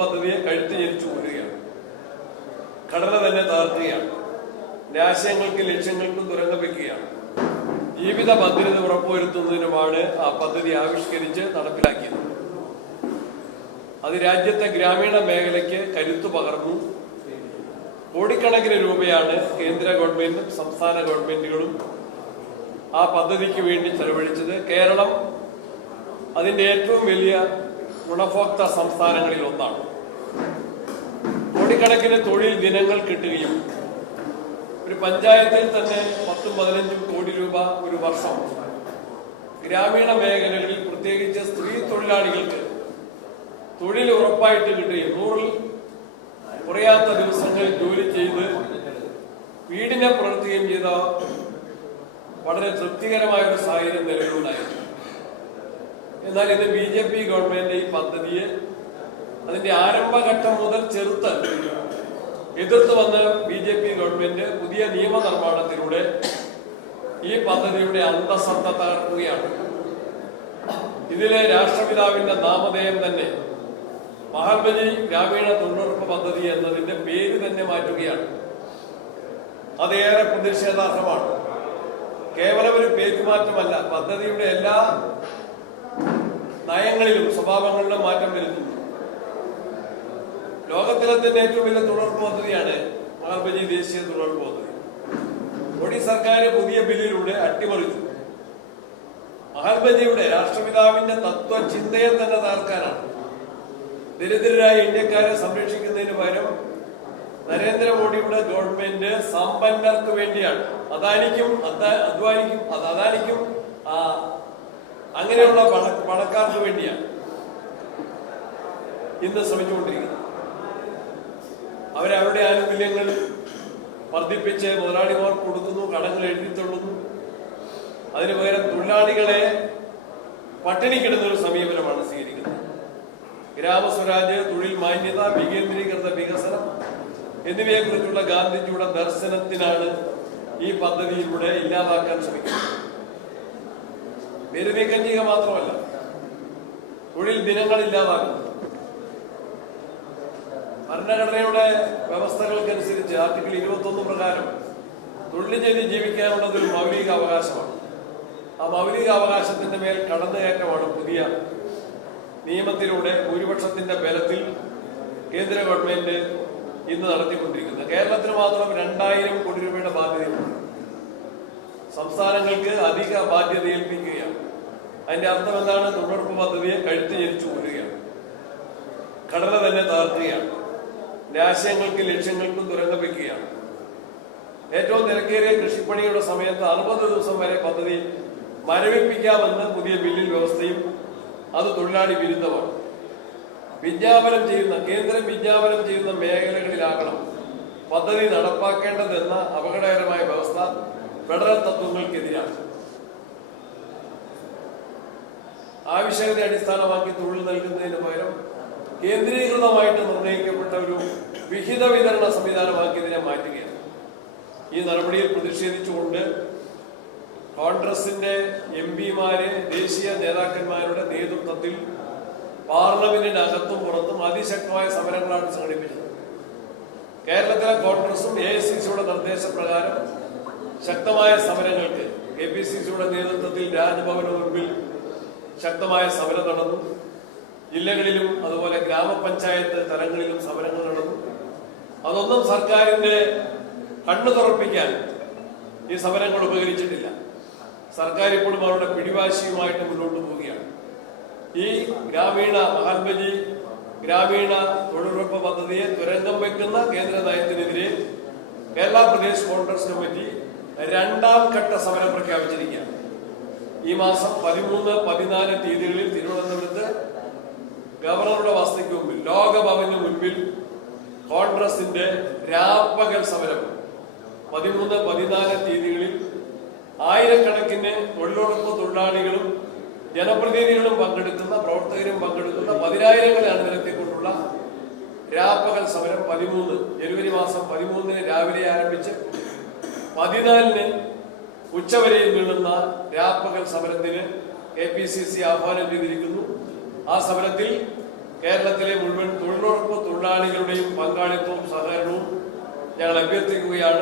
പദ്ധതിയെ കഴുത്ത് ഞെരിച്ചു കൊല്ലുകയാണ്. ഘടന തന്നെ തകർക്കുകയാണ്. ആശയങ്ങൾക്കും ലക്ഷ്യങ്ങൾക്കും തുരങ്കം വയ്ക്കുകയാണ്. ജീവിത ഭദ്രത ഉറപ്പുവരുത്തുന്നതിനുമാണ് ആ പദ്ധതി ആവിഷ്കരിച്ച് നടപ്പിലാക്കിയത്. അത് രാജ്യത്തെ ഗ്രാമീണ മേഖലയ്ക്ക് കരുത്തു പകർന്നു. കോടിക്കണക്കിന് രൂപയാണ് കേന്ദ്ര ഗവൺമെന്റും സംസ്ഥാന ഗവൺമെന്റുകളും ആ പദ്ധതിക്ക് വേണ്ടി ചെലവഴിച്ചത്. കേരളം അതിന്റെ ഏറ്റവും വലിയ ഗുണഭോക്ത സംസ്ഥാനങ്ങളിൽ ഒന്നാണ്. കോടിക്കണക്കിന് തൊഴിൽ ദിനങ്ങൾ കിട്ടുകയും ഒരു പഞ്ചായത്തിൽ തന്നെ 10-15 കോടി രൂപ ഒരു വർഷം ഗ്രാമീണ മേഖലകളിൽ പ്രത്യേകിച്ച് സ്ത്രീ തൊഴിലാളികൾക്ക് തൊഴിൽ ഉറപ്പായിട്ട് കിട്ടുകയും 100-ൽ കുറയാത്ത ദിവസങ്ങളിൽ ജോലി ചെയ്ത് വീടിനെ പുലർത്തുകയും ചെയ്ത വളരെ തൃപ്തികരമായ ഒരു സാഹചര്യം നിലവിലുണ്ടായിരുന്നു. എന്നാൽ ഇത് BJP ഗവൺമെന്റ് ഈ പദ്ധതിയെ അതിന്റെ ആരംഭഘട്ടം മുതൽ എതിർത്ത് വന്ന BJP ഗവൺമെന്റ് പുതിയ നിയമനിർമ്മാണത്തിലൂടെ ഈ പദ്ധതിയുടെ അന്തസത്ത തകർക്കുകയാണ്. ഇതിലെ രാഷ്ട്രപിതാവിന്റെ നാമധേയം തന്നെ മഹാത്മജി ഗ്രാമീണ തൊഴിലുറപ്പ് പദ്ധതി എന്നതിന്റെ പേര് തന്നെ മാറ്റുകയാണ്. അതേറെ പ്രതിഷേധാർഹമാണ്. കേവലം ഒരു പേരുമാറ്റമല്ല, പദ്ധതിയുടെ എല്ലാ നയങ്ങളിലും സ്വഭാവങ്ങളിലും മാറ്റം വരുത്തുന്നു. ലോകത്തിലെ തന്നെ ഏറ്റവും വലിയ തൊഴിലുറപ്പ് പദ്ധതിയാണ് മഹാത്മജി ദേശീയ തൊഴിലുറപ്പ് പദ്ധതി. മോഡി സർക്കാർ പുതിയ ബില്ലിലൂടെ അട്ടിമറിച്ചു. മഹാത്മജിയുടെ രാഷ്ട്രപിതാവിന്റെ തത്വചിന്തയെ തന്നെ തകർക്കാനാണ്. ദരിദ്രരായ ഇന്ത്യക്കാരെ സംരക്ഷിക്കുന്നതിന് പകരം നരേന്ദ്രമോദിയുടെ ഗവൺമെന്റ് സമ്പന്നർക്ക് വേണ്ടിയാണ്, അദാനിക്കും അങ്ങനെയുള്ള പണക്കാർക്ക് വേണ്ടിയാണ് ഇന്ന് ശ്രമിച്ചുകൊണ്ടിരിക്കുന്നത്. അവരവരുടെ ആനുകൂല്യങ്ങൾ വർദ്ധിപ്പിച്ച് മുതലാളിമാർക്ക് കൊടുക്കുന്നു, കടങ്ങൾ എഴുതിത്തള്ളുന്നു. അതിനു പകരം തൊഴിലാളികളെ പട്ടിണിക്കിടുന്ന ഒരു സമീപനമാണ് സ്വീകരിക്കുന്നത്. ഗ്രാമസ്വരാജ്, തൊഴിൽ മാന്യത, വികേന്ദ്രീകൃത വികസനം എന്നിവയെക്കുറിച്ചുള്ള ഗാന്ധിജിയുടെ ദർശനത്തിനാണ് ഈ പദ്ധതിയിലൂടെ ഇല്ലാതാക്കാൻ ശ്രമിക്കുന്നത്. പേര് നീക്കം ചെയ്യുക മാത്രമല്ല, തൊഴിൽ ദിനങ്ങൾ ഇല്ലാതാക്കുന്നു. ഭരണഘടനയുടെ വ്യവസ്ഥകൾക്കനുസരിച്ച് ആർട്ടിക്കിൾ 21 പ്രകാരം തൊഴിൽ ചെയ്ത് ജീവിക്കാനുള്ളത് ഒരു മൗലിക അവകാശമാണ്. ആ മൗലിക അവകാശത്തിന്റെ മേൽ കടന്നുകയറ്റമാണ് പുതിയ നിയമത്തിലൂടെ ഭൂരിപക്ഷത്തിന്റെ ബലത്തിൽ കേന്ദ്ര ഗവൺമെന്റ് ഇന്ന് നടത്തിക്കൊണ്ടിരിക്കുന്നത്. കേരളത്തിന് മാത്രം 2000 കോടി രൂപയുടെ ബാധ്യതയുണ്ട്. സംസ്ഥാനങ്ങൾക്ക് അധിക ബാധ്യത ഏൽപ്പിക്കുകയാണ്. അതിന്റെ അർത്ഥം എന്താണ്? തൊഴിലുറപ്പ് പദ്ധതിയെ കഴുത്ത് ഞെരിച്ചു കൊല്ലുകയാണ്. ഘടന തന്നെ തകർക്കുകയാണ്. ആശയങ്ങൾക്കും ലക്ഷ്യങ്ങൾക്കും തുരങ്കം വയ്ക്കുകയാണ്. ഏറ്റവും തിരക്കേറിയ കൃഷിപ്പണിയുടെ സമയത്ത് 60 ദിവസം വരെ പദ്ധതി മരവിപ്പിക്കാമെന്ന് പുതിയ ബില്ലിൽ വ്യവസ്ഥയും അത് തൊഴിലാളി വിരുദ്ധമാണ്. കേന്ദ്രം വിജ്ഞാപനം ചെയ്യുന്ന മേഖലകളിലാകണം പദ്ധതി നടപ്പാക്കേണ്ടതെന്ന അപകടകരമായ വ്യവസ്ഥ ഫെഡറൽ തത്വങ്ങൾക്കെതിരാണ്. ആവശ്യകത അടിസ്ഥാനമാക്കി തൊഴിൽ നൽകുന്നതിന് പകരം കേന്ദ്രീകൃതമായിട്ട് നിർണ്ണയിക്കപ്പെട്ട ഒരു വിഹിത വിതരണ സംവിധാനമാക്കി ഇതിനെ മാറ്റുകയാണ്. ഈ നടപടിയിൽ പ്രതിഷേധിച്ചുകൊണ്ട് കോൺഗ്രസിന്റെ MPമാര് ദേശീയ നേതാക്കന്മാരുടെ നേതൃത്വത്തിൽ പാർലമെന്റിന്റെ അകത്തും പുറത്തും അതിശക്തമായ സമരങ്ങളാണ് സംഘടിപ്പിച്ചത്. കേരളത്തിലെ കോൺഗ്രസും AICCയുടെ നിർദ്ദേശപ്രകാരം ശക്തമായ സമരങ്ങൾക്ക് KPCCയുടെ നേതൃത്വത്തിൽ രാജ്ഭവന് മുൻപിൽ ശക്തമായ സമരം നടന്നു. ജില്ലകളിലും അതുപോലെ ഗ്രാമപഞ്ചായത്ത് തലങ്ങളിലും സമരങ്ങൾ നടന്നു. അതൊന്നും സർക്കാരിന്റെ കണ്ണു തുറപ്പിക്കാൻ ഈ സമരങ്ങൾ ഉപകരിച്ചിട്ടില്ല. സർക്കാർ ഇപ്പോഴും അവരുടെ പിടിവാശിയുമായിട്ട് മുന്നോട്ട് പോവുകയാണ്. ഈ മഹാത്മജി ഗ്രാമീണ തൊഴിലുറപ്പ് പദ്ധതിയെ തുരങ്കം വയ്ക്കുന്ന കേന്ദ്ര നയത്തിനെതിരെ കേരള പ്രദേശ് കോൺഗ്രസ് കമ്മിറ്റി 2ാം ഘട്ട സമരം പ്രഖ്യാപിച്ചിരിക്കുകയാണ്. ഈ മാസം 13-14 തീയതികളിൽ തിരുവനന്തപുരത്ത് ഗവർണറുടെ വസതിക്ക് മുമ്പിൽ, ലോകഭവന് മുൻപിൽ കോൺഗ്രസിന്റെ രാപ്പകൽ സമരം 13-14 തീയതികളിൽ ആയിരക്കണക്കിന് തൊഴിലുറപ്പ് തൊഴിലാളികളും ജനപ്രതിനിധികളും പ്രവർത്തകരും പങ്കെടുക്കുന്ന 10,000-ങ്ങളെ അണിനിരത്തിക്കൊണ്ടുള്ള രാപ്പകൽ സമരം ജനുവരി മാസം 13-ന് രാവിലെ ആരംഭിച്ച് 14-ന് ഉച്ചവരെയും നീളുന്ന രാപ്പകൽ സമരത്തിന് KPCC ആഹ്വാനം ചെയ്തിരിക്കുന്നു. ആ സമരത്തിൽ കേരളത്തിലെ മുഴുവൻ തൊഴിലുറപ്പ് പിന്തുണയും പങ്കാളിത്തവും സഹകരണവും ഞങ്ങൾ അഭ്യർത്ഥിക്കുകയാണ്.